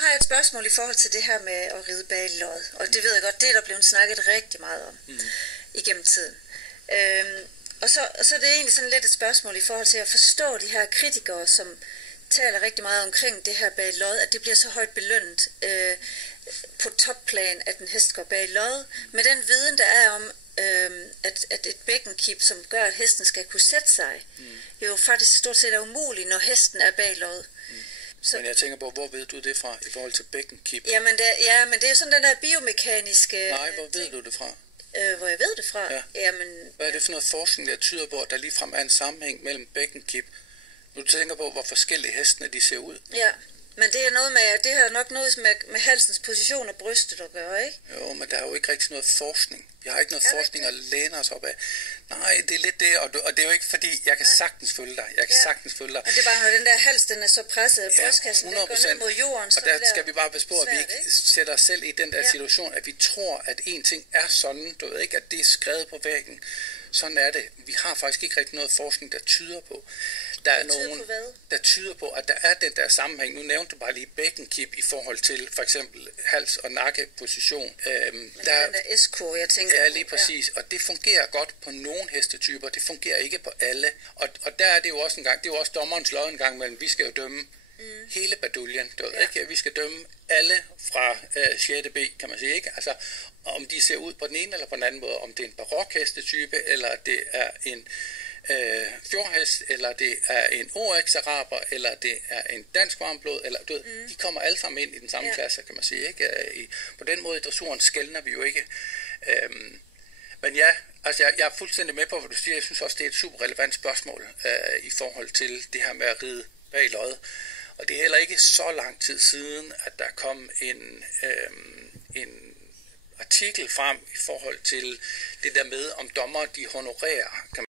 Jeg har et spørgsmål i forhold til det her med at ride bag lod, og det ved jeg godt, det er der blevet snakket rigtig meget om igennem tiden. Og så er det egentlig sådan lidt et spørgsmål i forhold til at forstå de her kritikere, som taler rigtig meget omkring det her bag lod, at det bliver så højt belønnet på topplan, at en hest går bag lod, med den viden, der er om, at et bækkenkip, som gør, at hesten skal kunne sætte sig, jo faktisk stort set er umuligt, når hesten er bag lod. Men jeg tænker på, hvor ved du det fra i forhold til bækkenkip? Men det er jo sådan den der biomekaniske... Nej, hvor ved du det fra? Hvor jeg ved det fra? Ja. Jamen, hvad er det for noget forskning, der tyder på, at der ligefrem er en sammenhæng mellem bækkenkip? Nu tænker på, hvor forskellige hestene de ser ud. Ja, men det er noget med, det har nok noget med halsens position og brystet at gøre, ikke? Jo, men der er jo ikke rigtig noget forskning. Jeg har ikke noget forskning at læne os op af. Nej, det er lidt det, og det er jo ikke fordi, jeg kan sagtens følge dig. Jeg kan sagtens følge dig. Og det er bare, når den der hals, den er så presset af brystkassen, den går ned mod jorden. Og der skal vi bare passe på, at vi ikke sætter os selv i den der situation, at vi tror, at en ting er sådan, du ved ikke, at det er skrevet på væggen. Sådan er det. Vi har faktisk ikke rigtig noget forskning, der tyder på. Der er nogen, der tyder på, at der er den der sammenhæng. Nu nævnte du bare lige bækkenkip i forhold til for eksempel hals- og nakkeposition. Der er den der SK, jeg tænker ja, lige præcis. Og det fungerer godt på nogle hestetyper. Det fungerer ikke på alle. Og der er det jo også en gang, det er jo også dommerens lod en gang mellem, vi skal jo dømme hele baduljen. Du ved ikke, vi skal dømme alle fra 6. B, kan man sige, ikke? Altså, om de ser ud på den ene eller på den anden måde, om det er en barokhestetype, eller det er en fjordhest, eller det er en OX-araber, eller det er en dansk varmblod, eller du ved, de kommer alle sammen ind i den samme klasse, kan man sige, ikke? På den måde i dressuren skelner vi jo ikke. Men ja, altså jeg er fuldstændig med på, hvad du siger. Jeg synes også, det er et super relevant spørgsmål i forhold til det her med at ride bag lod. Og det er heller ikke så lang tid siden, at der kom en artikel frem i forhold til det der med, om dommer de honorerer, kan